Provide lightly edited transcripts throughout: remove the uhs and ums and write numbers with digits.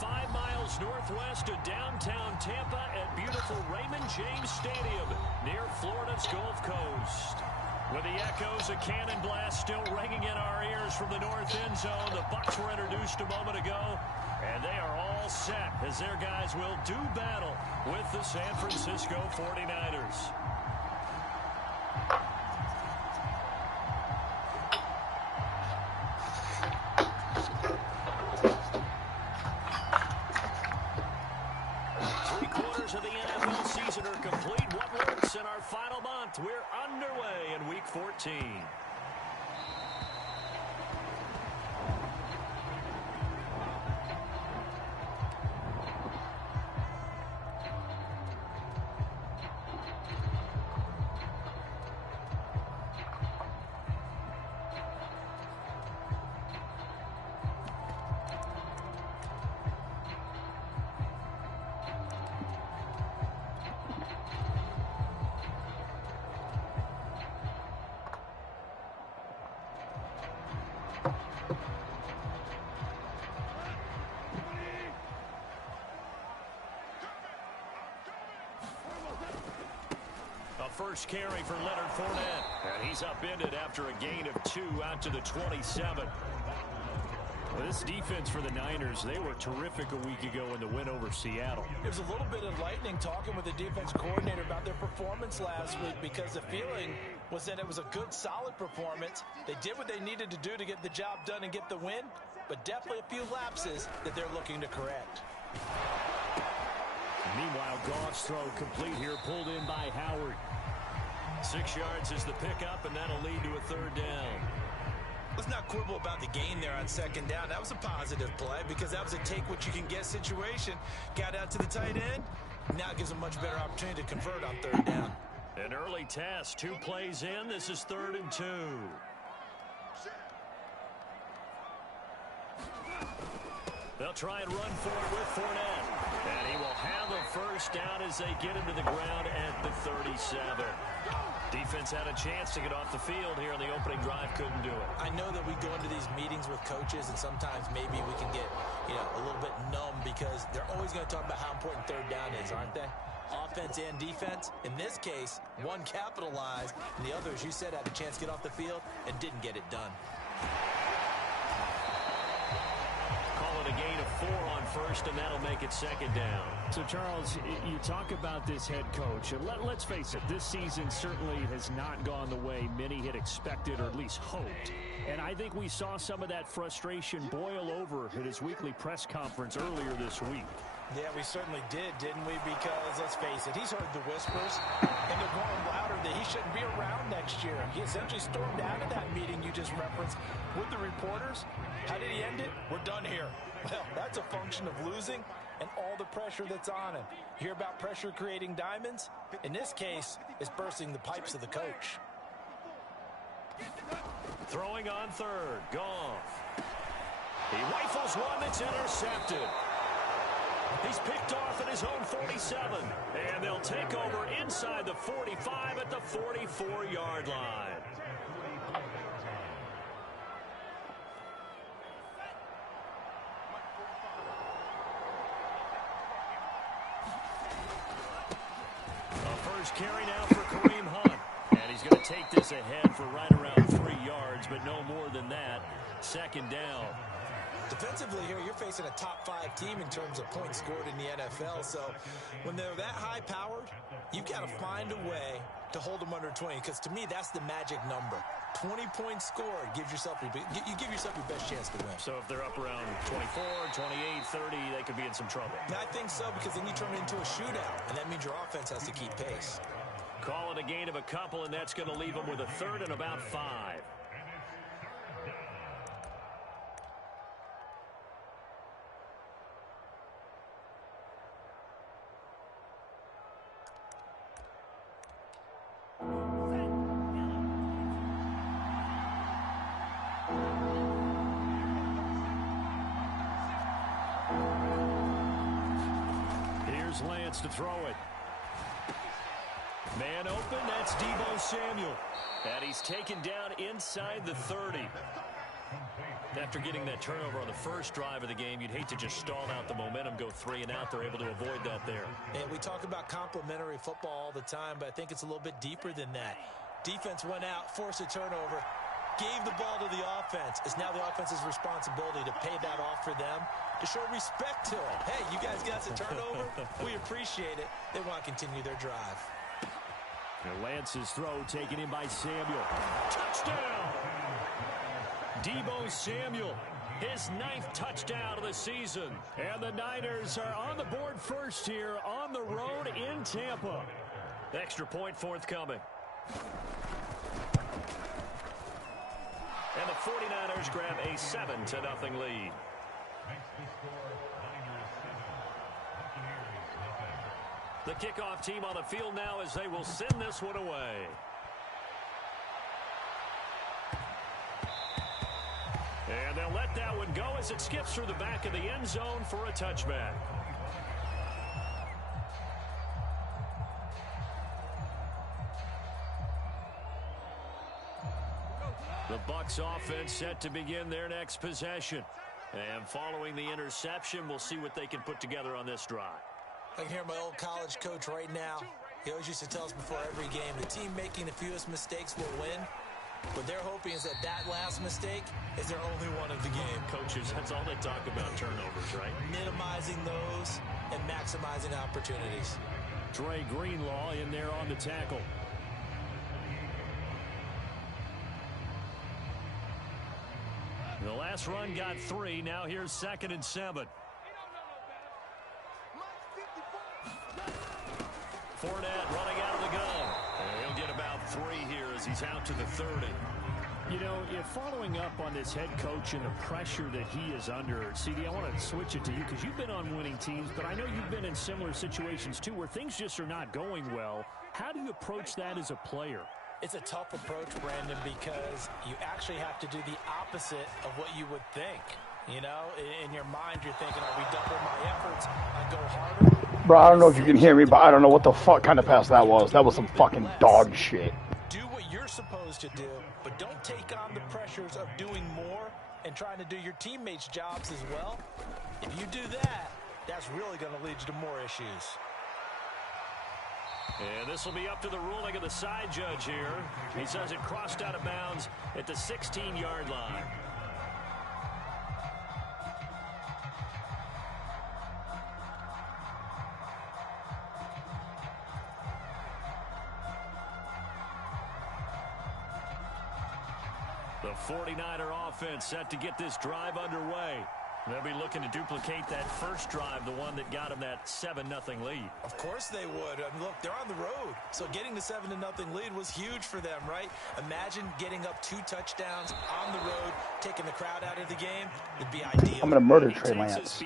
5 miles northwest of downtown Tampa at beautiful Raymond James Stadium near Florida's Gulf Coast. With the echoes of cannon blast still ringing in our ears from the north end zone, the Bucs were introduced a moment ago, and they are all set as their guys will do battle with the San Francisco 49ers. Of the NFL season are complete. What works in our final month? We're underway in Week 14. First carry for Leonard Fournette. And he's upended after a gain of 2 out to the 27. Well, this defense for the Niners, they were terrific a week ago in the win over Seattle. It was a little bit enlightening talking with the defense coordinator about their performance last week, because the feeling was that it was a good, solid performance. They did what they needed to do to get the job done and get the win, but definitely a few lapses that they're looking to correct. Meanwhile, Goff's throw complete here, pulled in by Howard. 6 yards is the pickup, and that'll lead to a third down. Let's not quibble about the gain there on second down. That was a positive play because that was a take-what-you-can-get situation. Got out to the tight end. Now it gives a much better opportunity to convert on third down. An early test. 2 plays in. This is 3rd and 2. They'll try and run for it with Fournette. And he will have a first down as they get him to the ground at the 37. Defense had a chance to get off the field here on the opening drive, couldn't do it. I know that we go into these meetings with coaches, and sometimes maybe we can get, a little bit numb because they're always going to talk about how important third down is, aren't they? Offense and defense. In this case, one capitalized, and the other, as you said, had a chance to get off the field and didn't get it done. Call it a gain of 4 on first, and that'll make it 2nd down. So, Charles, you talk about this head coach, and let's face it, this season certainly has not gone the way many had expected or at least hoped. And I think we saw some of that frustration boil over at his weekly press conference earlier this week. Yeah, we certainly did, didn't we? Because, let's face it, he's heard the whispers, and they're going louder that he shouldn't be around next year. He essentially stormed out of that meeting you just referenced with the reporters. How did he end it? We're done here. Well, that's a function of losing and all the pressure that's on him. You hear about pressure creating diamonds? In this case, it's bursting the pipes of the coach. Throwing on third, Goff. He rifles one that's intercepted. He's picked off at his own 47, and they'll take over inside the 45 at the 44-yard line. Carry now for Kareem Hunt. And he's going to take this ahead for right around 3 yards, but no more than that. 2nd down. Defensively here, you're facing a top-5 team in terms of points scored in the NFL. So when they're that high-powered, you've got to find a way to hold them under 20. Because to me, that's the magic number. 20 points scored gives yourself you give yourself your best chance to win. So if they're up around 24, 28, 30, they could be in some trouble. I think so, because then you turn it into a shootout, and that means your offense has to keep pace. Call it a gain of a couple, and that's going to leave them with a 3rd and about 5. Lance to throw it. Man open, that's Deebo Samuel. And he's taken down inside the 30. After getting that turnover on the first drive of the game, you'd hate to just stall out the momentum, go 3 and out. They're able to avoid that there. And we talk about complementary football all the time, but I think it's a little bit deeper than that. Defense went out, forced a turnover, gave the ball to the offense. It's now the offense's responsibility to pay that off for them, to show respect to it. Hey, you guys got us a turnover. We appreciate it. They want to continue their drive. And Lance's throw taken in by Samuel. Touchdown! Deebo Samuel, his 9th touchdown of the season. And the Niners are on the board first here on the road in Tampa. Extra point forthcoming. And the 49ers grab a 7-0 lead. The kickoff team on the field now as they will send this one away. And they'll let that one go as it skips through the back of the end zone for a touchback. The Bucs offense set to begin their next possession. And following the interception, we'll see what they can put together on this drive. I can hear my old college coach right now. He always used to tell us before every game, the team making the fewest mistakes will win. What they're hoping is that last mistake is their only one of the game. Coaches, that's all they talk about, turnovers, right? Minimizing those and maximizing opportunities. Dre Greenlaw in there on the tackle. The last run got 3. Now here's 2nd and 7. Fournette running out of the gun. And he'll get about 3 here as he's out to the 30. You know, if following up on this head coach and the pressure that he is under, CD, I want to switch it to you because you've been on winning teams, but I know you've been in similar situations too where things just are not going well. How do you approach that as a player? It's a tough approach, Brandon, because you actually have to do the opposite of what you would think. You know, in your mind, you're thinking, are we doubling my efforts? I go harder. Bro, I don't know if you can hear me, but I don't know what the fuck kind of pass that was. That was some fucking dog shit. Do what you're supposed to do, but don't take on the pressures of doing more and trying to do your teammates' jobs as well. If you do that, that's really going to lead you to more issues. And this will be up to the ruling of the side judge here. He says it crossed out of bounds at the 16-yard line. The 49er offense set to get this drive underway. They'll be looking to duplicate that first drive, the one that got them that 7-0 lead. Of course they would. I mean, look, they're on the road. So getting the 7-0 lead was huge for them, right? Imagine getting up 2 touchdowns on the road, taking the crowd out of the game. It'd be ideal. I'm going to murder Trey Lance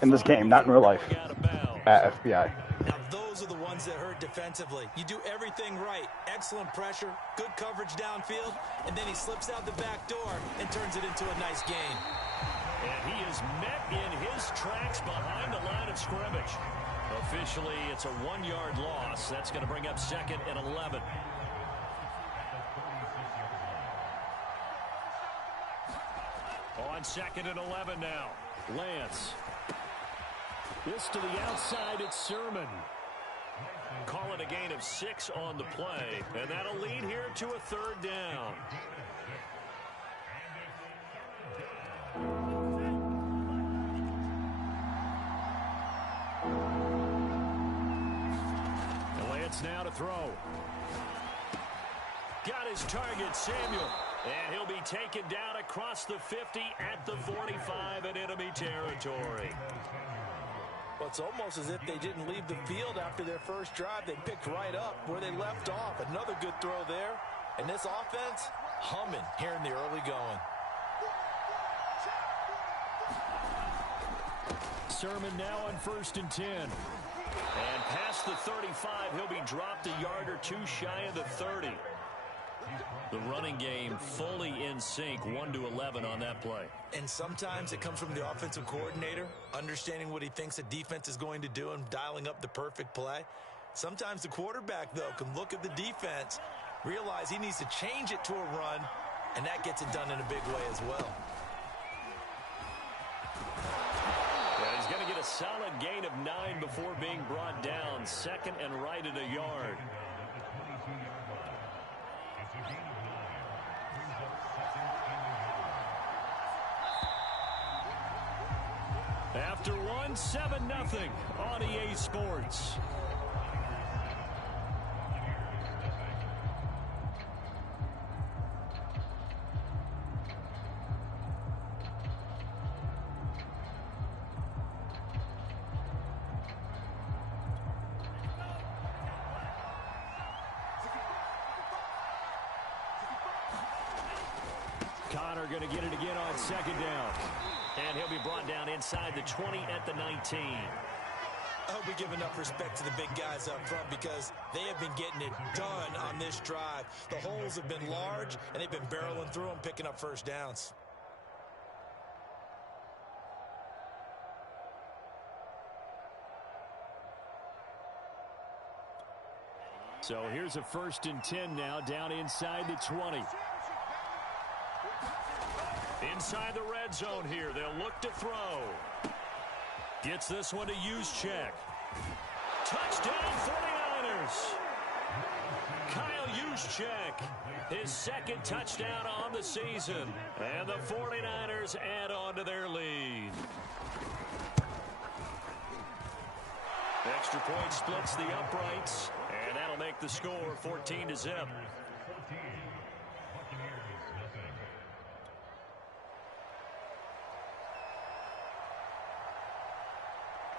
in this game, not in real life, at FBI. Now, those are the ones that hurt defensively. You do everything right. Excellent pressure, good coverage downfield, and then he slips out the back door and turns it into a nice gain. And he is met in his tracks behind the line of scrimmage. Officially, it's a 1-yard loss. That's going to bring up 2nd and 11. On 2nd and 11 now. Lance. This to the outside, it's Sermon. Call it a gain of 6 on the play. And that'll lead here to a 3rd down. Now to throw. Got his target, Samuel. And he'll be taken down across the 50 at the 45 in enemy territory. Well, it's almost as if they didn't leave the field after their first drive. They picked right up where they left off. Another good throw there. And this offense, humming here in the early going. Sermon now on 1st and 10. And past the 35, he'll be dropped a yard or 2 shy of the 30. The running game fully in sync, 1-11 on that play. And sometimes it comes from the offensive coordinator, understanding what he thinks the defense is going to do and dialing up the perfect play. Sometimes the quarterback, though, can look at the defense, realize he needs to change it to a run, and that gets it done in a big way as well. solid gain of 9 before being brought down. Second and right at a yard. After one, 7-0 on EA Sports. Connor going to get it again on second down. And he'll be brought down inside the 20 at the 19. I hope we give enough respect to the big guys up front because they have been getting it done on this drive. The holes have been large, and they've been barreling through them, picking up first downs. So here's a 1st and 10 now, down inside the 20. Inside the red zone here. They'll look to throw. Gets this one to Juszczyk. Touchdown 49ers. Kyle Juszczyk, his second touchdown on the season. And the 49ers add on to their lead. Extra point splits the uprights. And that'll make the score 14-0.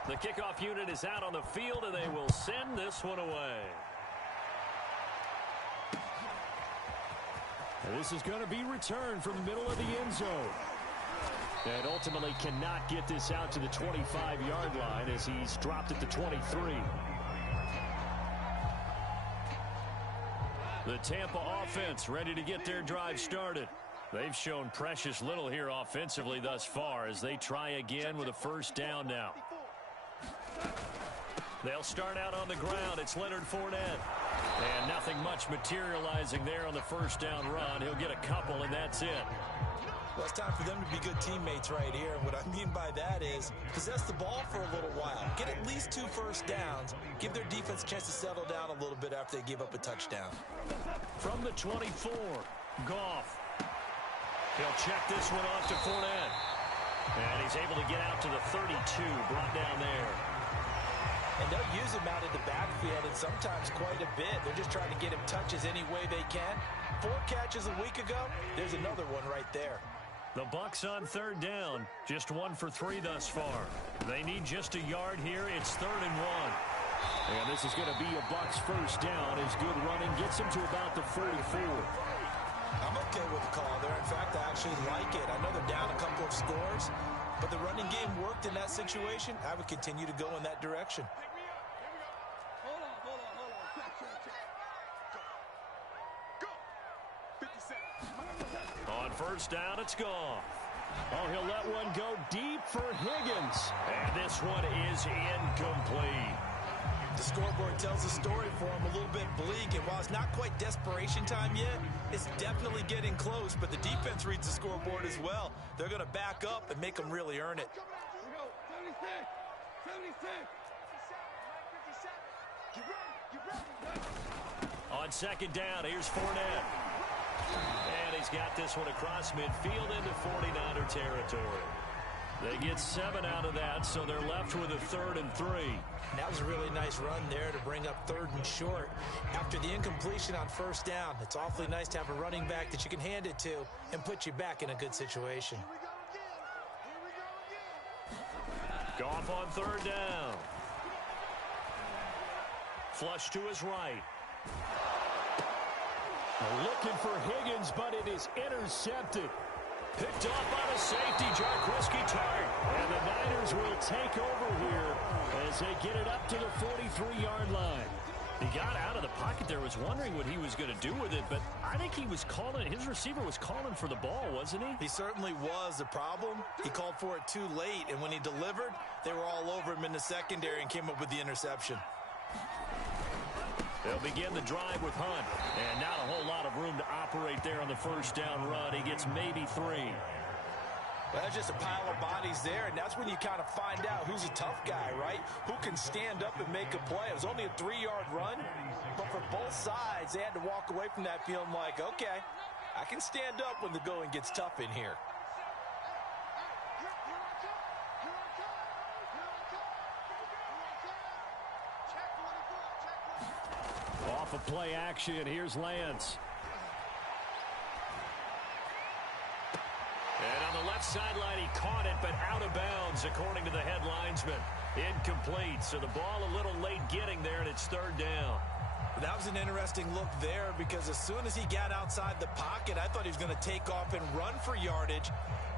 The kickoff unit is out on the field, and they will send this one away. And this is going to be returned from the middle of the end zone. And ultimately cannot get this out to the 25-yard line as he's dropped at the 23. The Tampa offense ready to get their drive started. They've shown precious little here offensively thus far as they try again with a first down now. They'll start out on the ground. It's Leonard Fournette. And nothing much materializing there on the first down run. He'll get a couple, and that's it. Well, it's time for them to be good teammates right here. And what I mean by that is possess the ball for a little while. Get at least 2 first downs. Give their defense a chance to settle down a little bit after they give up a touchdown. From the 24, Goff. He'll check this one off to Fournette. And he's able to get out to the 32, brought down there. And they'll use him out in the backfield, and sometimes quite a bit. They're just trying to get him touches any way they can. 4 catches a week ago. There's another one right there. The Bucs on third down. Just 1 for 3 thus far. They need just a yard here. It's 3rd and 1. And this is going to be a Bucs first down as good running gets him to about the 44. I'm okay with the call there. In fact, I actually like it. I know they're down a couple of scores, but the running game worked in that situation. I would continue to go in that direction. On first down, it's Goff. Oh, he'll let one go deep for Higgins. And this one is incomplete. The scoreboard tells a story for him, a little bit bleak, and while it's not quite desperation time yet, it's definitely getting close, but the defense reads the scoreboard as well. They're going to back up and make them really earn it. On second down, here's Fournette. And he's got this one across midfield into 49er territory. They get 7 out of that, so they're left with a 3rd and 3. That was a really nice run there to bring up 3rd and short. After the incompletion on first down, it's awfully nice to have a running back that you can hand it to and put you back in a good situation. Goff on third down. Flush to his right. Looking for Higgins, but it is intercepted. Picked off by the safety, Jarquiski Tart. And the Niners will take over here as they get it up to the 43-yard line. He got out of the pocket there, was wondering what he was going to do with it, but I think he was calling, his receiver was calling for the ball, wasn't he? He certainly was. The problem, he called for it too late, and when he delivered, they were all over him in the secondary and came up with the interception. They'll begin the drive with Hunt, and not a whole lot of room to operate there on the first down run. He gets maybe 3. Well, there's just a pile of bodies there, and that's when you kind of find out who's a tough guy, right? Who can stand up and make a play. It was only a 3-yard run, but for both sides, they had to walk away from that feeling like, okay, I can stand up when the going gets tough in here. Off of play action, here's Lance. And on the left sideline, he caught it, but out of bounds, according to the head linesman. Incomplete, so the ball a little late getting there, and it's 3rd down. That was an interesting look there because as soon as he got outside the pocket, I thought he was going to take off and run for yardage.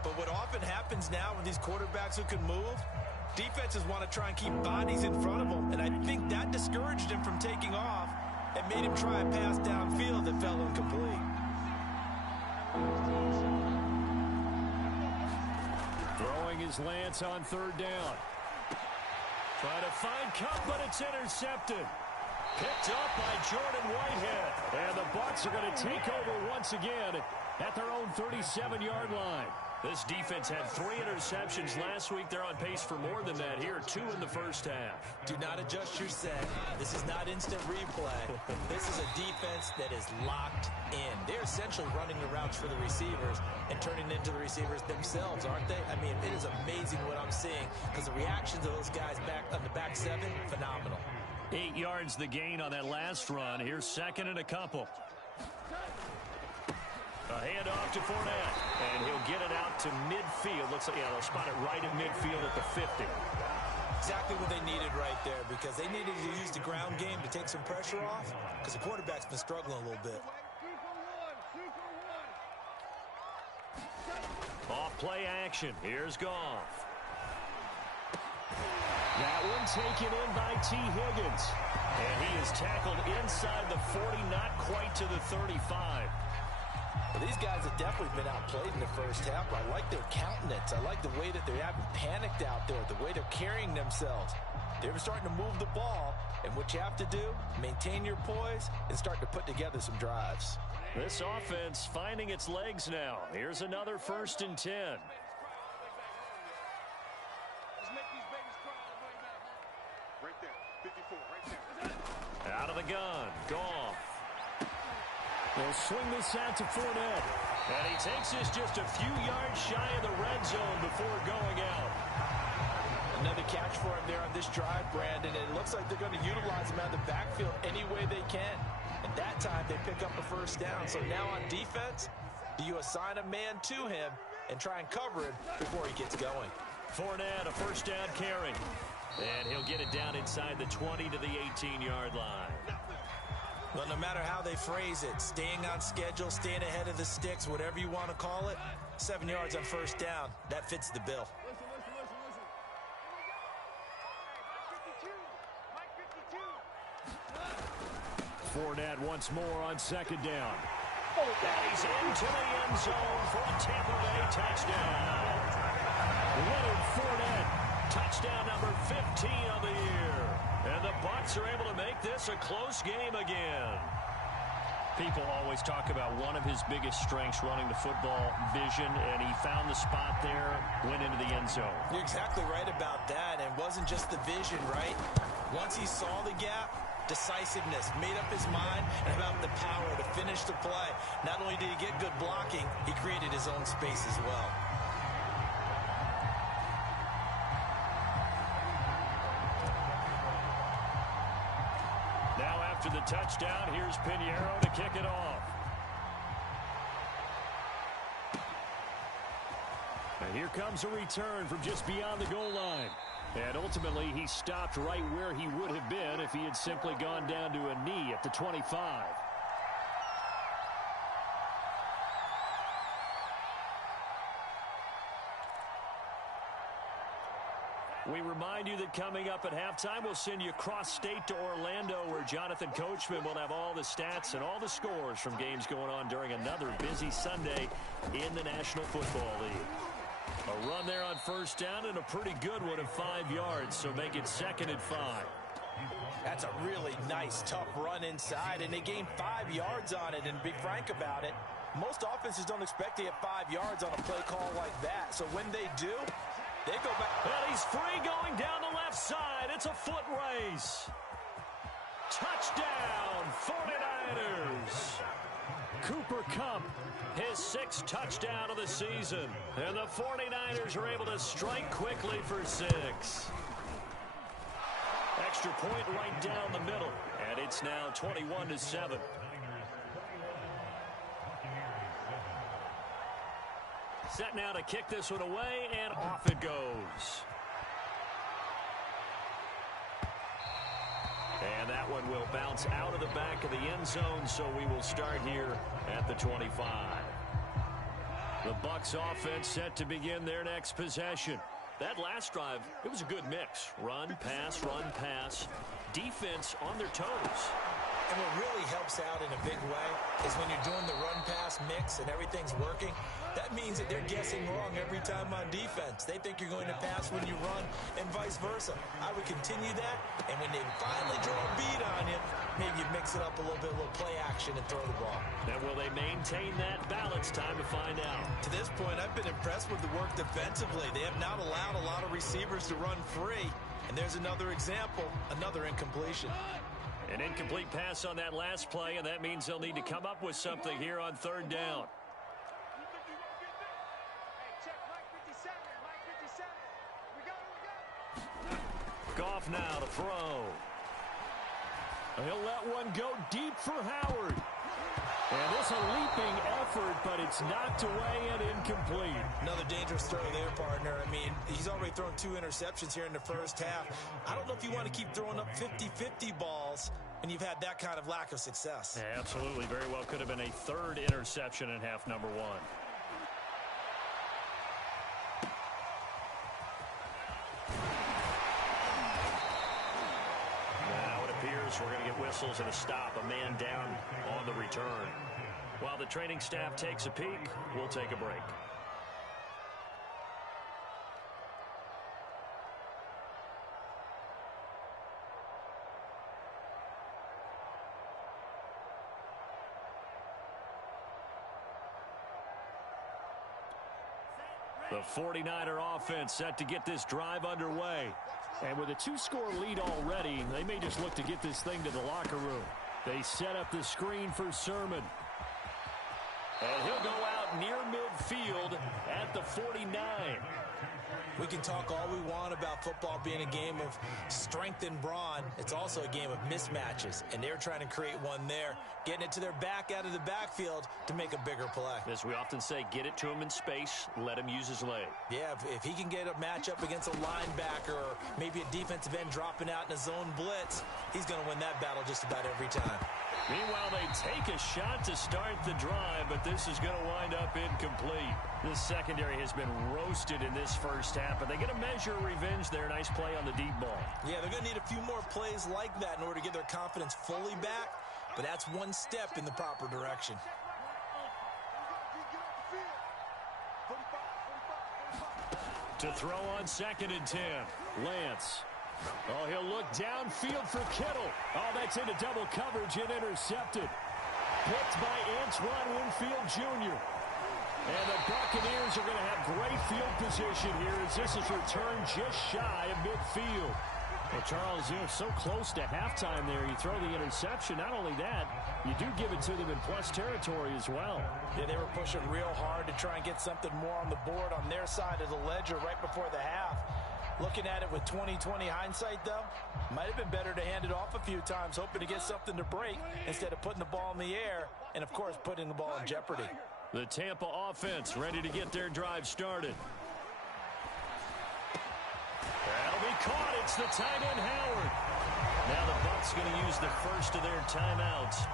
But what often happens now with these quarterbacks who can move, defenses want to try and keep bodies in front of them. And I think that discouraged him from taking off and made him try a pass downfield that fell incomplete. Throwing his Lance on 3rd down. Trying to find Cup, but it's intercepted. Picked up by Jordan Whitehead. And the Bucs are going to take over once again at their own 37-yard line. This defense had 3 interceptions last week. They're on pace for more than that here, 2 in the first half. Do not adjust your set. This is not instant replay. This is a defense that is locked in. They're essentially running the routes for the receivers and turning into the receivers themselves, aren't they? I mean, it is amazing what I'm seeing because the reactions of those guys back on the back 7, phenomenal. 8 yards the gain on that last run. Here's 2nd and a couple. A handoff to Fournette, and he'll get it out to midfield. Looks like, yeah, they'll spot it right at midfield at the 50. Exactly what they needed right there because they needed to use the ground game to take some pressure off because the quarterback's been struggling a little bit. Off play action. Here's Goff. That one taken in by T. Higgins. And he is tackled inside the 40, not quite to the 35. Well, these guys have definitely been outplayed in the first half. I like their countenance. I like the way that they haven't panicked out there, the way they're carrying themselves. They're starting to move the ball, and what you have to do, maintain your poise and start to put together some drives. This offense finding its legs now. Here's another 1st and 10. Out of the gun, Goff. They'll swing this out to Fournette. And he takes this just a few yards shy of the red zone before going out. Another catch for him there on this drive, Brandon. And it looks like they're going to utilize him out of the backfield any way they can. And that time they pick up a 1st down. So now on defense, do you assign a man to him and try and cover him before he gets going? Fournette, a 1st down carry. And he'll get it down inside the 20 to the 18-yard line. Well, no matter how they phrase it, staying on schedule, staying ahead of the sticks, whatever you want to call it, 7 yards on 1st down, that fits the bill. Fournette once more on 2nd down. And he's into the end zone for a Tampa Bay touchdown. Leonard Fournette, touchdown number 15 of the year. And the Bucs are able to make this a close game again. People always talk about one of his biggest strengths running the football, vision, and he found the spot there, went into the end zone. You're exactly right about that. And it wasn't just the vision, right? Once he saw the gap, decisiveness, made up his mind, and about the power to finish the play. Not only did he get good blocking, he created his own space as well. Now after the touchdown, here's Pinheiro to kick it off. And here comes a return from just beyond the goal line. And ultimately, he stopped right where he would have been if he had simply gone down to a knee at the 25. We remind you that coming up at halftime, we'll send you cross-state to Orlando, where Jonathan Coachman will have all the stats and all the scores from games going on during another busy Sunday in the National Football League. A run there on 1st down and a pretty good one of 5 yards, so make it 2nd and 5. That's a really nice, tough run inside, and they gained 5 yards on it. And to be frank about it, Most offenses don't expect to get 5 yards on a play call like that. So when they do, they go back. And he's free going down the left side. It's a foot race. Touchdown, 49ers. Cooper Kupp, his 6th touchdown of the season. And the 49ers are able to strike quickly for 6. Extra point right down the middle. And it's now 21-7. Set now to kick this one away, and off it goes. And that one will bounce out of the back of the end zone, so we will start here at the 25. The Bucs offense set to begin their next possession. That last drive, it was a good mix. Run, pass, defense on their toes. And what really helps out in a big way is when you're doing the run-pass mix and everything's working, that means that they're guessing wrong every time on defense. They think you're going to pass when you run and vice versa. I would continue that, and when they finally draw a beat on you, maybe you mix it up a little bit, a little play action and throw the ball. And will they maintain that balance? Time to find out. To this point, I've been impressed with the work defensively. They have not allowed a lot of receivers to run free. And there's another example, another incompletion. An incomplete pass on that last play, and that means they'll need to come up with something here on 3rd down. Goff now to throw. He'll let one go deep for Howard. And it's a leaping effort, but it's knocked away and incomplete. Another dangerous throw there, partner. I mean, he's already thrown 2 interceptions here in the first half. I don't know if you want to keep throwing up 50-50 balls, and you've had that kind of lack of success. Yeah, absolutely. Very well could have been a 3rd interception in half number 1. We're going to get whistles and a stop, a man down on the return. While the training staff takes a peek, we'll take a break. The 49er offense set to get this drive underway. And with a 2-score lead already, they may just look to get this thing to the locker room. They set up the screen for Sermon. And he'll go out near midfield at the 49. We can talk all we want about football being a game of strength and brawn. It's also a game of mismatches, and they're trying to create one there, getting it to their back out of the backfield to make a bigger play. As we often say, get it to him in space, let him use his leg. Yeah, if he can get a matchup against a linebacker or maybe a defensive end dropping out in a zone blitz, he's going to win that battle just about every time. Meanwhile, they take a shot to start the drive, but this is going to wind up incomplete. This secondary has been roasted in this first half, but they get a measure of revenge there. Nice play on the deep ball. Yeah, they're going to need a few more plays like that in order to get their confidence fully back, but that's one step in the proper direction. To throw on 2nd and 10, Lance. Oh, he'll look downfield for Kittle. Oh, that's into double coverage and intercepted. Picked by Antoine Winfield Jr. And the Buccaneers are going to have great field position here as this is returned just shy of midfield. Well, Charles, you're so close to halftime there. You throw the interception. Not only that, you do give it to them in plus territory as well. Yeah, they were pushing real hard to try and get something more on the board on their side of the ledger right before the half. Looking at it with 20/20 hindsight, though, might have been better to hand it off a few times, hoping to get something to break instead of putting the ball in the air and, of course, putting the ball in jeopardy. The Tampa offense ready to get their drive started. That'll be caught. It's the tight end, Howard. Now the Bucs going to use the first of their timeouts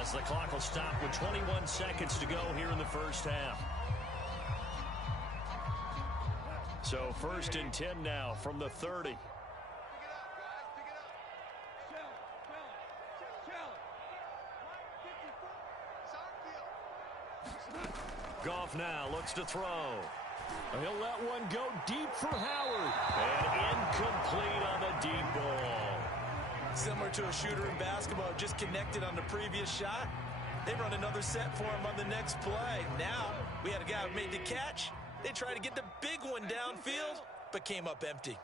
as the clock will stop with 21 seconds to go here in the first half. So 1st and 10 now from the 30. Goff now looks to throw. He'll let one go deep for Howard. And incomplete on the deep ball. Similar to a shooter in basketball, just connected on the previous shot. They run another set for him on the next play. Now, we had a guy who made the catch. They tried to get the big one downfield, but came up empty.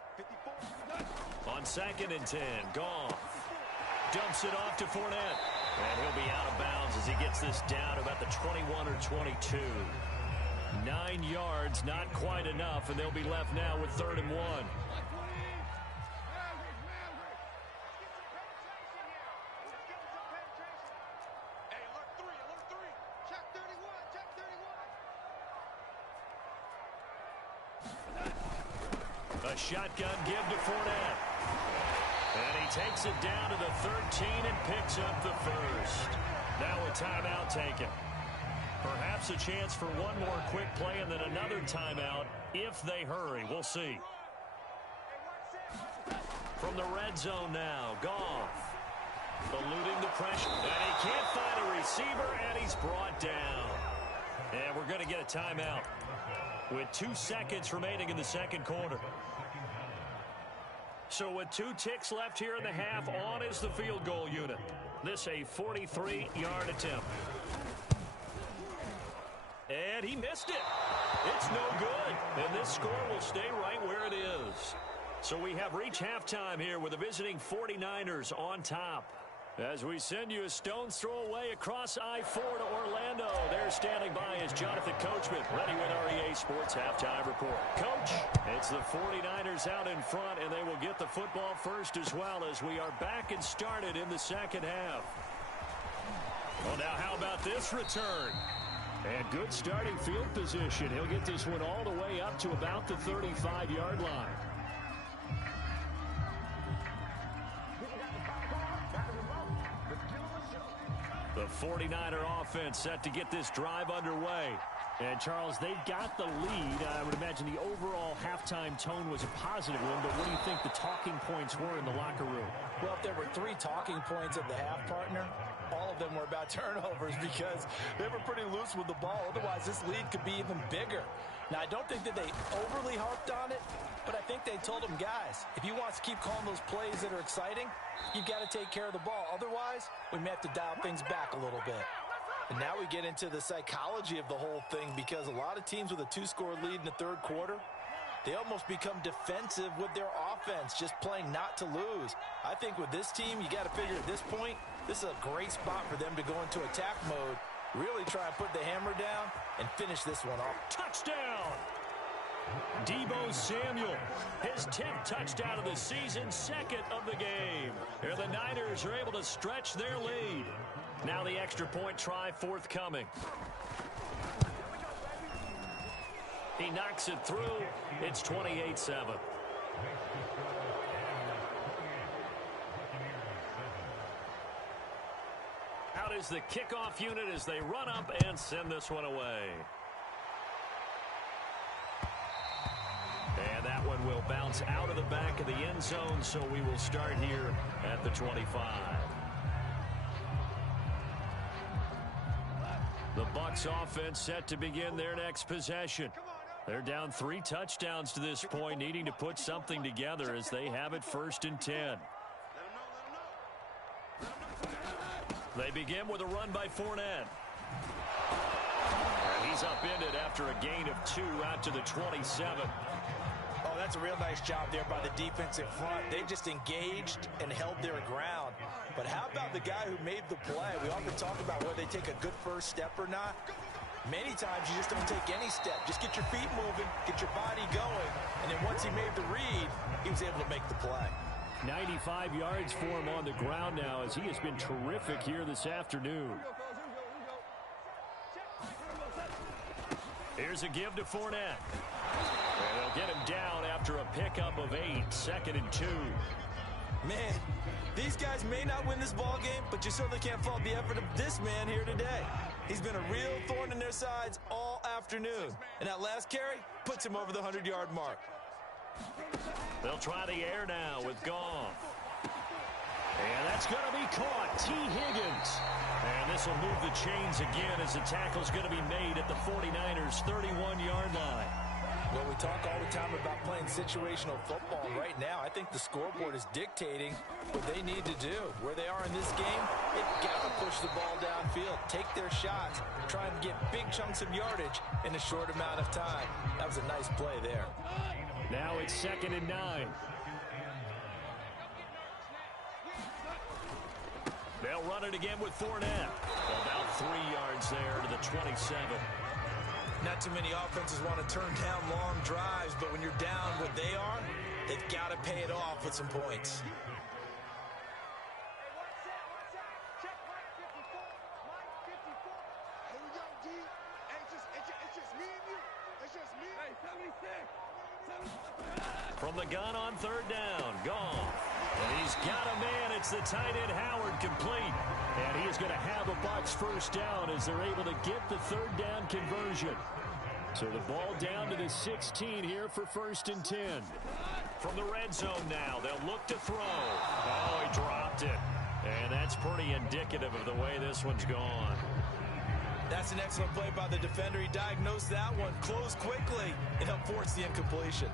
On 2nd and 10, Goff dumps it off to Fournette. And he'll be out of bounds as he gets this down about the 21 or 22. 9 yards, not quite enough, and they'll be left now with 3rd and 1. A shotgun give to Fournette. And he takes it down to the 13 and picks up the first. Now a timeout taken. Perhaps a chance for one more quick play and then another timeout if they hurry. We'll see. From the red zone now, Goff eluding the pressure. And he can't find a receiver, and he's brought down. And we're going to get a timeout with 2 seconds remaining in the second quarter. So with 2 ticks left here in the half, on is the field goal unit. This a 43-yard attempt. And he missed it. It's no good. And this score will stay right where it is. So we have reached halftime here with the visiting 49ers on top. As we send you a stone's throw away across I-4 to Orlando. There standing by is Jonathan Coachman, ready with REA Sports Halftime Report. Coach, it's the 49ers out in front, and they will get the football first as well as we are back and started in the second half. Well, now how about this return? And good starting field position. He'll get this one all the way up to about the 35-yard line. The 49er offense set to get this drive underway. And, Charles, they've got the lead. I would imagine the overall halftime tone was a positive one, but what do you think the talking points were in the locker room? Well, if there were 3 talking points at the half, partner, all of them were about turnovers because they were pretty loose with the ball. Otherwise, this lead could be even bigger. Now, I don't think that they overly harped on it, but I think they told them, guys, if you want to keep calling those plays that are exciting, you've got to take care of the ball. Otherwise, we may have to dial things back a little bit. And now we get into the psychology of the whole thing because a lot of teams with a 2-score lead in the third quarter, they almost become defensive with their offense, just playing not to lose. I think with this team, you got to figure at this point, this is a great spot for them to go into attack mode, really try and put the hammer down and finish this one off. Touchdown! Deebo Samuel, his 10th touchdown of the season, 2nd of the game. Here the Niners are able to stretch their lead. Now the extra point try forthcoming. He knocks it through. It's 28-7. Out is the kickoff unit as they run up and send this one away. And that one will bounce out of the back of the end zone, so we will start here at the 25. The Bucs offense set to begin their next possession. They're down 3 touchdowns to this point, needing to put something together as they have it 1st and 10. They begin with a run by Fournette. And he's upended after a gain of 2 out to the 27. Oh, that's a real nice job there by the defensive front. They just engaged and held their ground. But how about the guy who made the play? We often talk about whether they take a good first step or not. Many times you just don't take any step. Just get your feet moving, get your body going, and then once he made the read, he was able to make the play. 95 yards for him on the ground now as he has been terrific here this afternoon. Here's a give to Fournette. And they'll get him down after a pickup of 8, 2nd and 2. Man, these guys may not win this ball game, but you certainly can't fault the effort of this man here today. He's been a real thorn in their sides all afternoon. And that last carry puts him over the 100-yard mark. They'll try the air now with Goff. And that's going to be caught. T. Higgins. And this will move the chains again as the tackle's going to be made at the 49ers' 31-yard line. Well, we talk all the time about playing situational football. Right now, I think the scoreboard is dictating what they need to do. Where they are in this game, they've got to push the ball downfield, take their shots, try and get big chunks of yardage in a short amount of time. That was a nice play there. Now it's 2nd and 9. They'll run it again with Fournette. About 3 yards there to the 27. Not too many offenses want to turn down long drives, but when you're down what they are, they've got to pay it off with some points. From the gun on 3rd down, gone. And he's got a man. It's the tight end Howard, complete. And he is going to have a Bucs first down as they're able to get the 3rd down conversion. So the ball down to the 16 here for 1st and 10. From the red zone now, they'll look to throw. Oh, he dropped it. And that's pretty indicative of the way this one's gone. That's an excellent play by the defender. He diagnosed that one, closed quickly, and helped force the incompletion.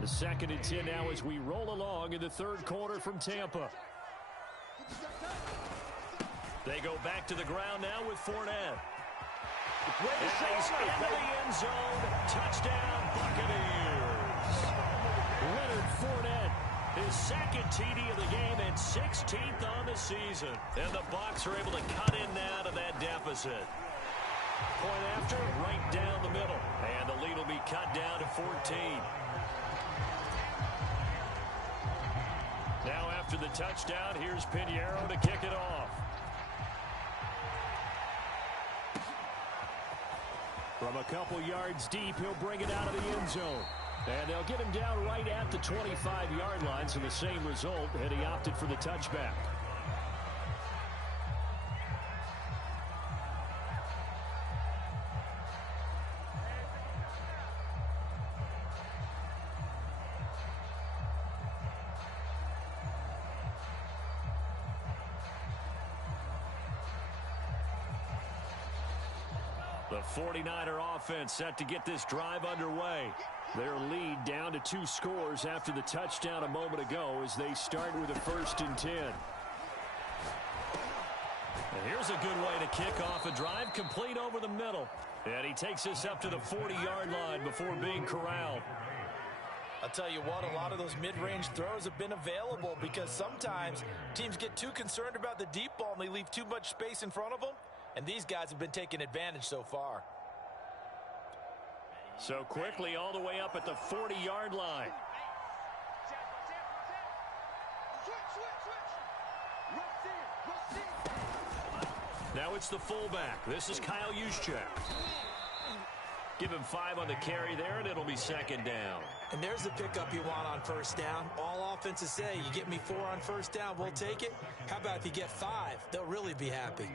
The 2nd and 10 now as we roll along in the 3rd quarter from Tampa. They go back to the ground now with Fournette. And he's into the end zone. Touchdown, Buccaneers. Leonard Fournette, his 2nd TD of the game and 16th on the season. And the Bucs are able to cut in now to that deficit. Point after, right down the middle. And the lead will be cut down to 14. Now after the touchdown, here's Pinheiro to kick it off. From a couple yards deep, he'll bring it out of the end zone. And they'll get him down right at the 25-yard line, so the same result, and he opted for the touchback. The 49er offense set to get this drive underway. Their lead down to 2 scores after the touchdown a moment ago as they start with a 1st and 10. And here's a good way to kick off a drive, complete over the middle. And he takes this up to the 40-yard line before being corralled. I'll tell you what, a lot of those mid-range throws have been available because sometimes teams get too concerned about the deep ball and they leave too much space in front of them. And these guys have been taking advantage so far. So quickly all the way up at the 40-yard line. Now it's the fullback. This is Kyle Juszczyk. Give him 5 on the carry there, and it'll be 2nd down. And there's the pickup you want on 1st down. All offenses say, you get me 4 on 1st down, we'll take it. How about if you get 5? They'll really be happy.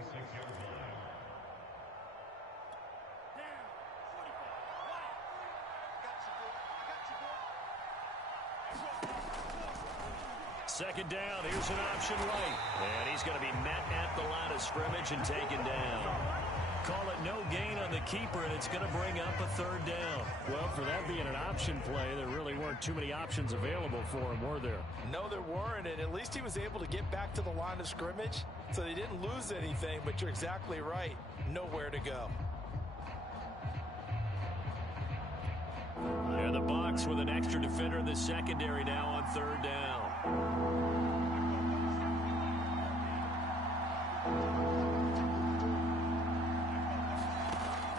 Second down, here's an option right. And he's going to be met at the line of scrimmage and taken down. Call it no gain on the keeper, and it's going to bring up a 3rd down. Well, for that being an option play, there really weren't too many options available for him, were there? No, there weren't, and at least he was able to get back to the line of scrimmage, so they didn't lose anything, but you're exactly right. Nowhere to go. And the Bucs with an extra defender in the secondary now on 3rd down.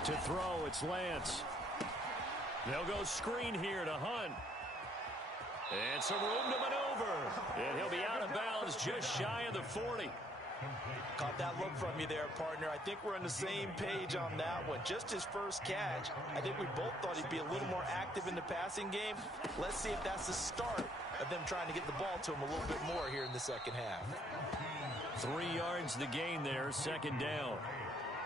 To throw, it's Lance. They'll go screen here to Hunt. And some room to maneuver. And he'll be out of bounds just shy of the 40. Caught that look from you there, partner. I think we're on the same page on that one. Just his first catch. I think we both thought he'd be a little more active in the passing game. Let's see if that's the start of them trying to get the ball to him a little bit more here in the second half. 3 yards the gain there, 2nd down.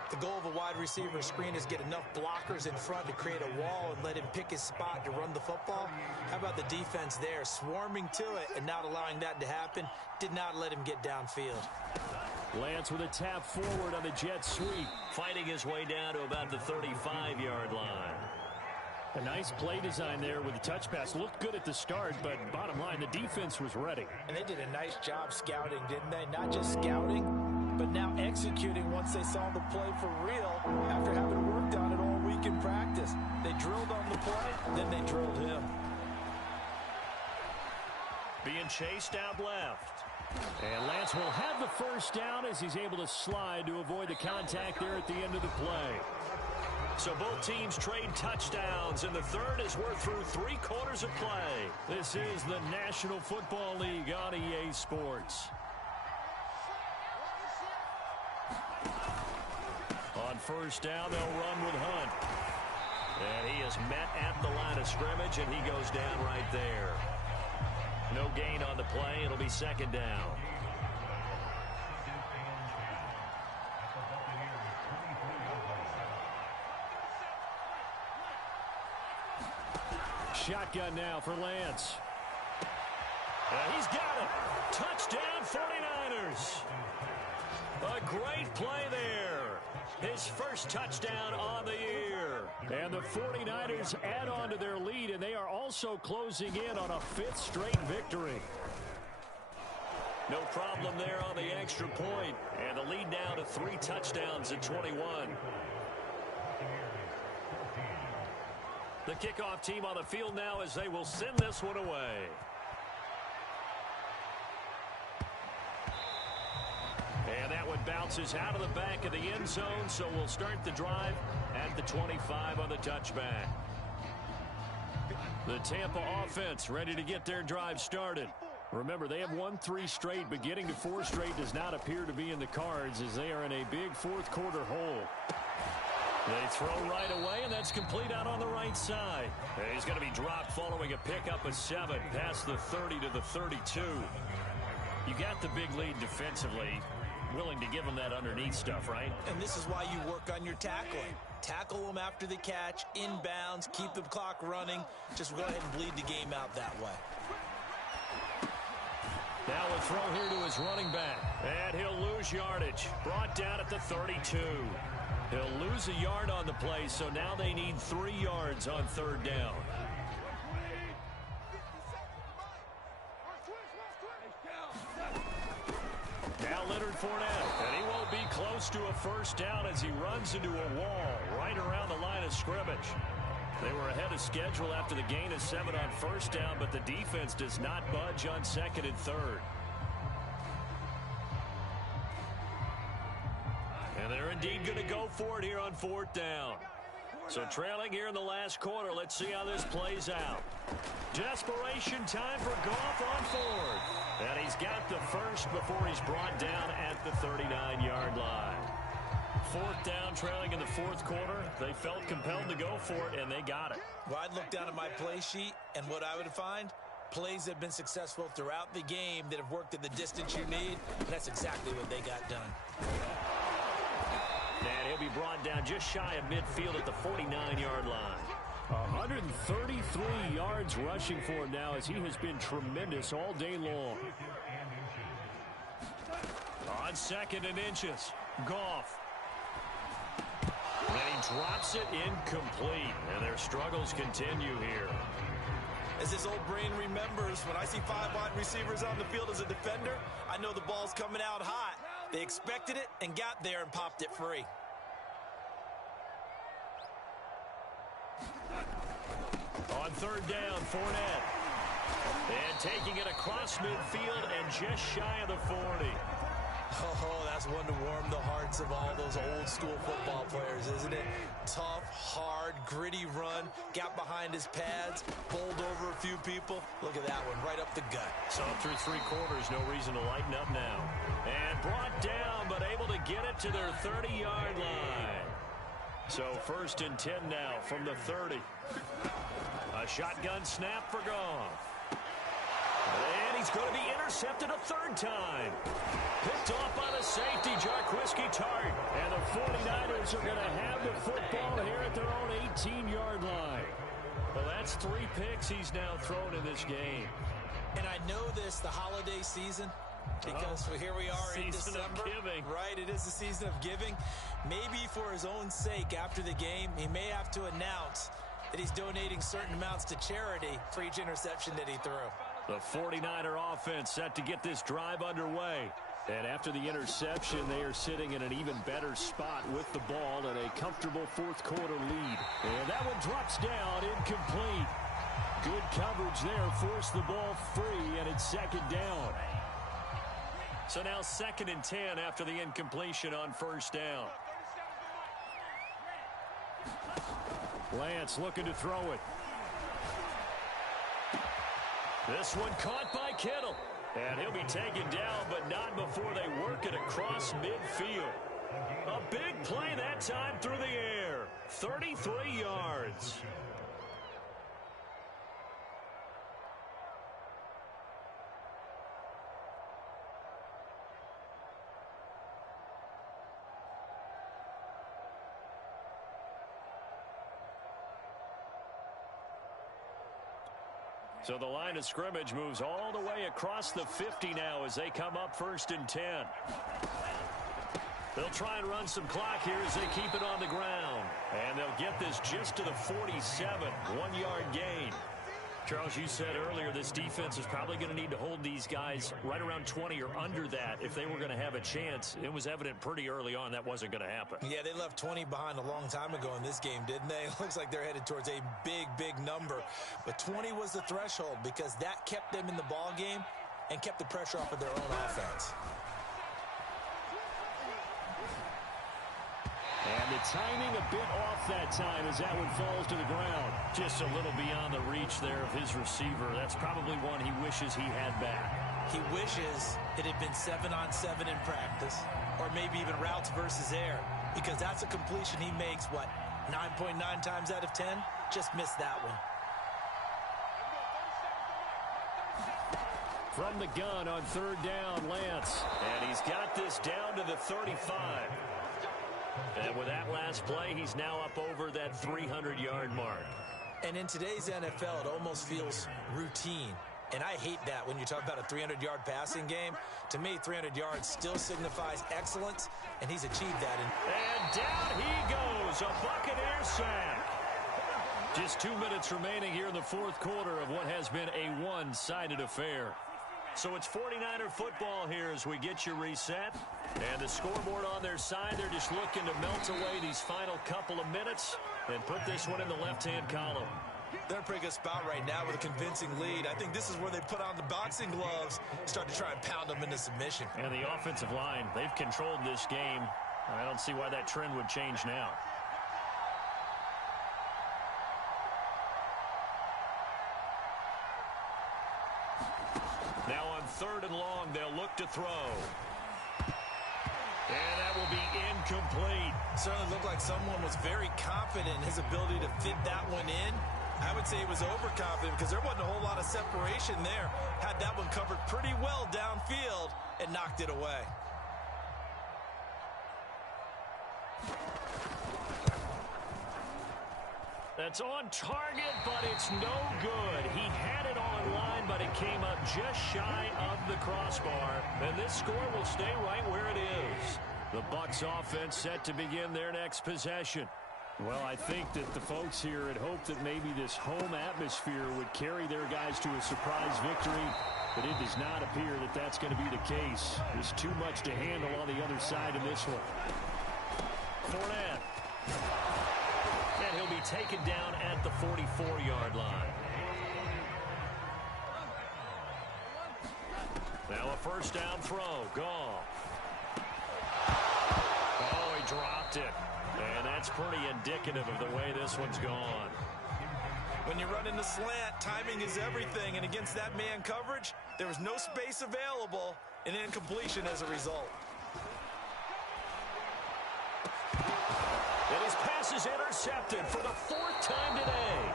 The goal of a wide receiver screen is get enough blockers in front to create a wall and let him pick his spot to run the football. How about the defense there, swarming to it and not allowing that to happen? Did not let him get downfield. Lance with a tap forward on the jet sweep. Fighting his way down to about the 35-yard line. A nice play design there with the touch pass. Looked good at the start, but bottom line, the defense was ready. And they did a nice job scouting, didn't they? Not just scouting, but now executing once they saw the play for real after having worked on it all week in practice. They drilled on the play, then they drilled him. Being chased out left. And Lance will have the first down as he's able to slide to avoid the contact there at the end of the play. So both teams trade touchdowns, and the third as we're through 3 quarters of play. This is the National Football League on EA Sports. On first down, they'll run with Hunt. And he is met at the line of scrimmage, and he goes down right there. No gain on the play. It'll be second down. Shotgun now for Lance. He's got it. Touchdown 49ers. A great play there. His first touchdown on the year. And the 49ers add on to their lead, and they are also closing in on a 5th straight victory. No problem there on the extra point. And the lead now to 3 touchdowns at 21. The kickoff team on the field now as they will send this one away. And that one bounces out of the back of the end zone, so we'll start the drive at the 25 on the touchback. The Tampa offense ready to get their drive started. Remember, they have won 3 straight, but getting to 4 straight does not appear to be in the cards as they are in a big fourth-quarter hole. They throw right away, and that's complete out on the right side. He's going to be dropped following a pickup of 7 past the 30 to the 32. You got the big lead defensively. Willing to give them that underneath stuff, right? And this is why you work on your tackling. Tackle them after the catch, inbounds, keep the clock running. Just go ahead and bleed the game out that way. Now a throw here to his running back. And he'll lose yardage. Brought down at the 32. He'll lose a yard on the play, so now they need 3 yards on 3rd down. Now Leonard Fournette, and he won't be close to a first down as he runs into a wall right around the line of scrimmage. They were ahead of schedule after the gain of 7 on first down, but the defense does not budge on 2nd and 3rd. And they're indeed going to go for it here on 4th down. So trailing here in the last quarter, let's see how this plays out. Desperation time for Goff on 4th. And he's got the first before he's brought down at the 39-yard line. 4th down, trailing in the 4th quarter. They felt compelled to go for it, and they got it. Well, I'd look down at my play sheet, and what I would find, plays that have been successful throughout the game that have worked in the distance you need, and that's exactly what they got done. And he'll be brought down just shy of midfield at the 49-yard line. 133 yards rushing for him now as he has been tremendous all day long. On 2nd and inches, Goff. And he drops it incomplete, and their struggles continue here. As his old brain remembers, when I see 5 wide receivers on the field as a defender, I know the ball's coming out hot. They expected it and got there and popped it free. On 3rd down, Fournette. And taking it across midfield and just shy of the 40. Oh, that's one to warm the hearts of all those old school football players, isn't it? Tough, hard, gritty run, got behind his pads, bowled over a few people. Look at that one, right up the gut. So through 3 quarters, no reason to lighten up now. And brought down, but able to get it to their 30-yard line. So 1st and 10 now from the 30. A shotgun snap for Goff. And he's going to be intercepted a 3rd time. Picked off by the safety, Jarquiski Tart. And the 49ers are going to have the football here at their own 18-yard line. Well, that's 3 picks he's now thrown in this game. And I know this, the holiday season, Because here we are in December. Right, it is the season of giving. Maybe for his own sake after the game, he may have to announce that he's donating certain amounts to charity for each interception that he threw. The 49er offense set to get this drive underway. And after the interception, they are sitting in an even better spot with the ball and a comfortable fourth quarter lead. And that one drops down, incomplete. Good coverage there, forced the ball free, and it's second down. So now 2nd and 10 after the incompletion on first down. Lance looking to throw it. This one caught by Kittle. And he'll be taken down, but not before they work it across midfield. A big play that time through the air. 33 yards. So the line of scrimmage moves all the way across the 50 now as they come up 1st and 10. They'll try and run some clock here as they keep it on the ground. And they'll get this just to the 47, 1-yard gain. Charles, you said earlier this defense is probably going to need to hold these guys right around 20 or under that if they were going to have a chance. It was evident pretty early on that wasn't going to happen. Yeah, they left 20 behind a long time ago in this game, didn't they? It looks like they're headed towards a big, big number. But 20 was the threshold because that kept them in the ball game and kept the pressure off of their own offense. And the timing a bit off that time as that one falls to the ground. Just a little beyond the reach there of his receiver. That's probably one he wishes he had back. He wishes it had been 7-on-7 in practice, or maybe even routes versus air, because that's a completion he makes, what, 9.9 times out of 10? Just missed that one. From the gun on 3rd down, Lance. And he's got this down to the 35. And with that last play, he's now up over that 300-yard mark. And in today's NFL, it almost feels routine. And I hate that when you talk about a 300-yard passing game. To me, 300 yards still signifies excellence, and he's achieved that. And down he goes, a Buccaneer sack. Just 2 minutes remaining here in the fourth quarter of what has been a one-sided affair. So it's 49er football here as we get you reset. And the scoreboard on their side, they're just looking to melt away these final couple of minutes and put this one in the left-hand column. They're in a pretty good spot right now with a convincing lead. I think this is where they put on the boxing gloves, start to try and pound them into submission. And the offensive line, they've controlled this game. I don't see why that trend would change now. Now on 3rd and long, they'll look to throw. And that will be incomplete. Certainly looked like someone was very confident in his ability to fit that one in. I would say he was overconfident because there wasn't a whole lot of separation there. Had that one covered pretty well downfield and knocked it away. That's on target, but it's no good. He had it on line, but it came up just shy of the crossbar. And this score will stay right where it is. The Bucs offense set to begin their next possession. Well, I think that the folks here had hoped that maybe this home atmosphere would carry their guys to a surprise victory, but it does not appear that that's going to be the case. There's too much to handle on the other side in this one. Fournette. And he'll be taken down at the 44-yard line. Now a first down throw. Gone. Oh, he dropped it. And that's pretty indicative of the way this one's gone. When you run in the slant, timing is everything. And against that man coverage, there was no space available, and incompletion as a result. And his pass is intercepted for the 4th time today.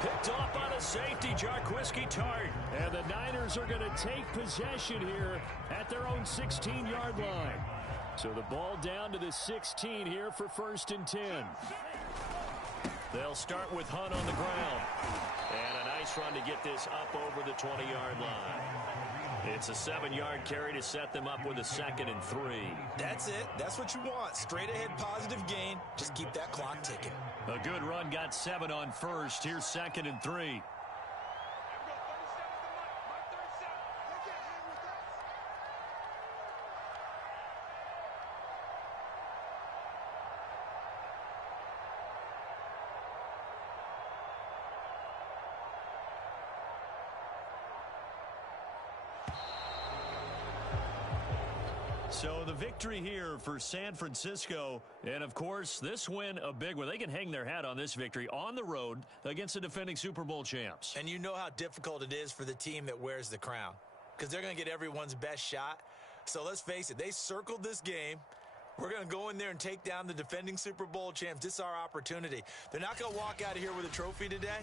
Picked off on a safety, Jarquiski Tart. And the Niners are going to take possession here at their own 16-yard line. So the ball down to the 16 here for 1st and 10. They'll start with Hunt on the ground. And a nice run to get this up over the 20-yard line. It's a 7-yard carry to set them up with a 2nd and 3. That's it. That's what you want. Straight ahead positive gain. Just keep that clock ticking. A good run got 7 on first. Here's 2nd and 3. So the victory here for San Francisco. And, of course, this win a big one. They can hang their hat on this victory on the road against the defending Super Bowl champs. And you know how difficult it is for the team that wears the crown because they're going to get everyone's best shot. So let's face it, they circled this game. We're going to go in there and take down the defending Super Bowl champs. This is our opportunity. They're not going to walk out of here with a trophy today,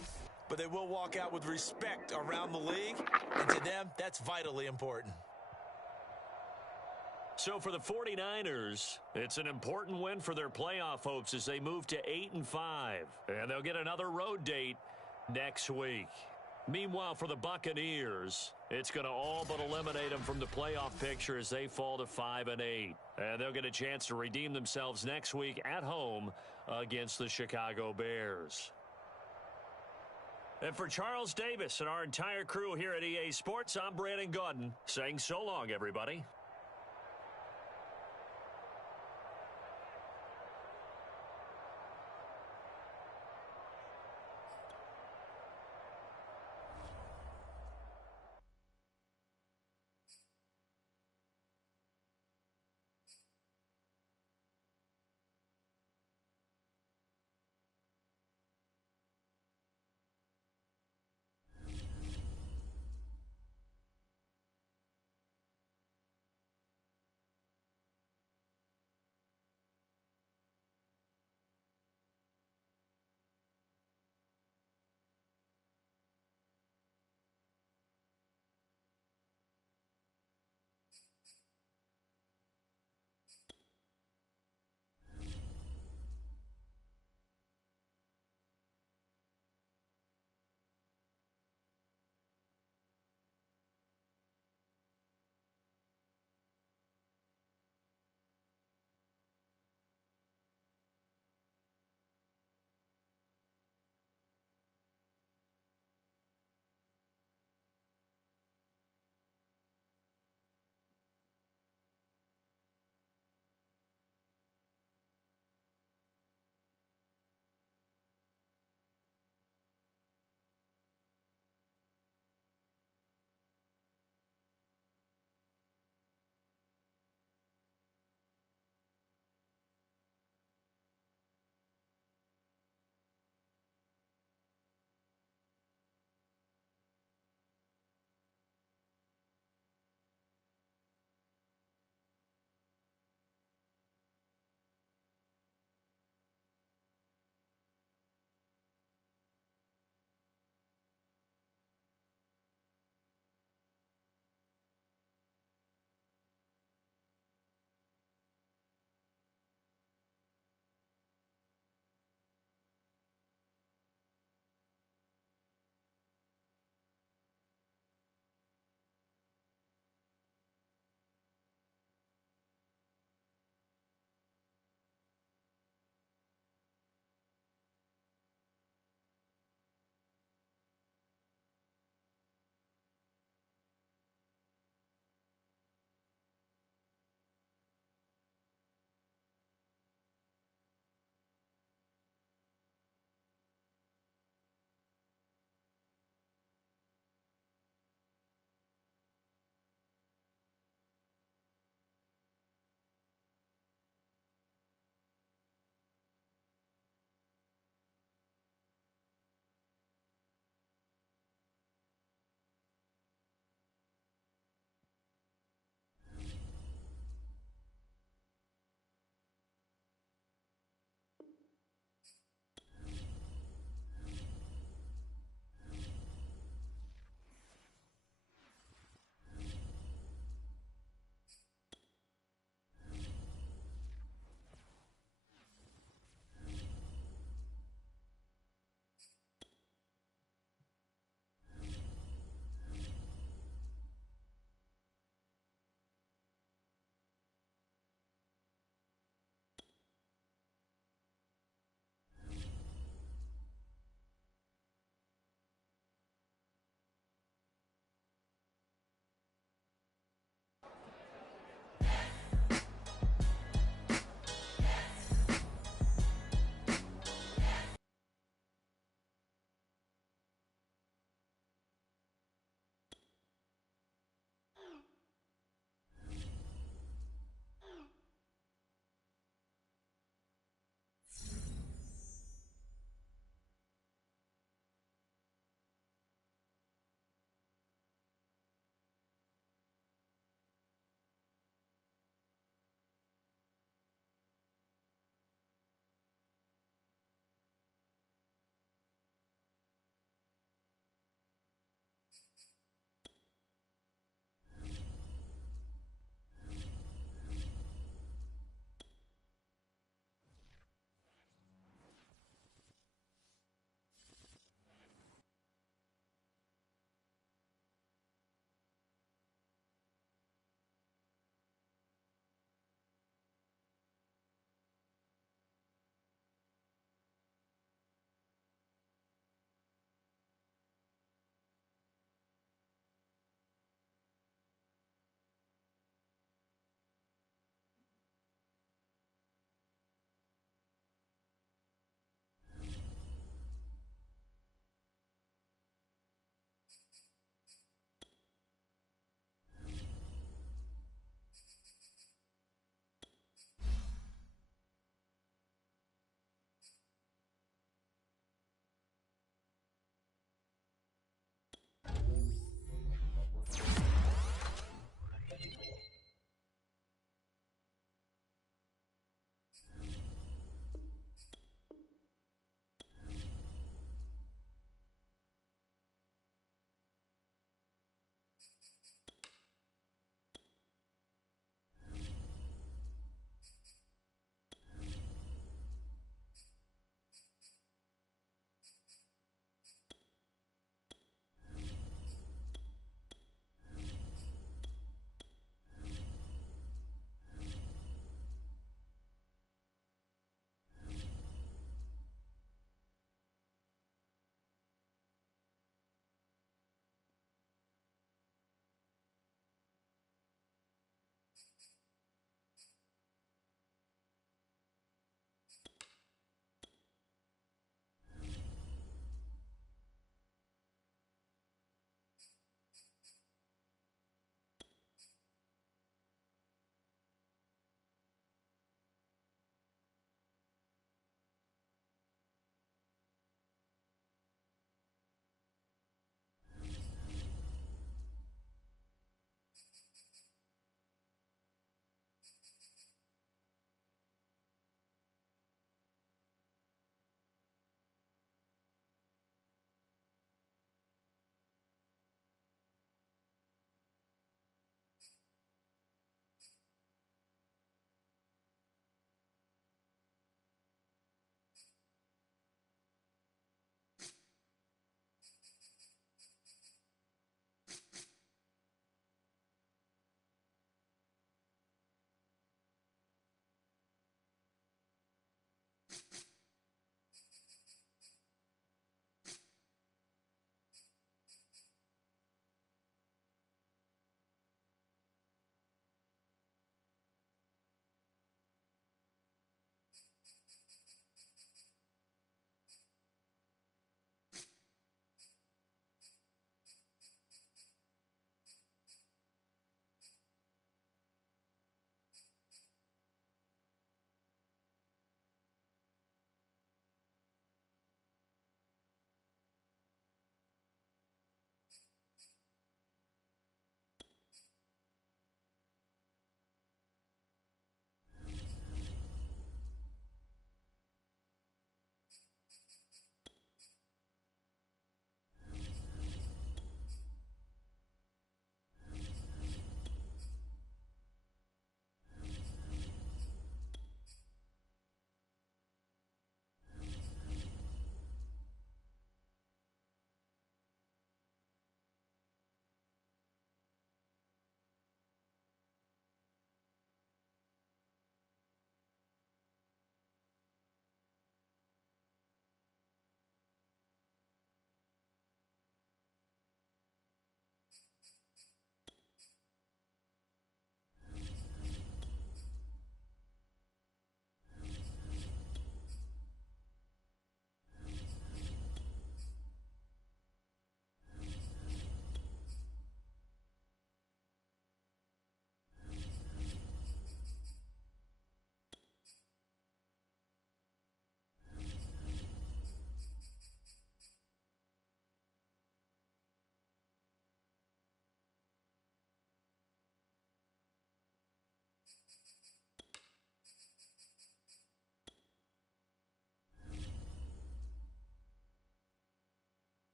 but they will walk out with respect around the league. And to them, that's vitally important. So for the 49ers, it's an important win for their playoff hopes as they move to 8-5. And they'll get another road date next week. Meanwhile, for the Buccaneers, it's going to all but eliminate them from the playoff picture as they fall to 5-8. And they'll get a chance to redeem themselves next week at home against the Chicago Bears. And for Charles Davis and our entire crew here at EA Sports, I'm Brandon Gaudin saying so long, everybody.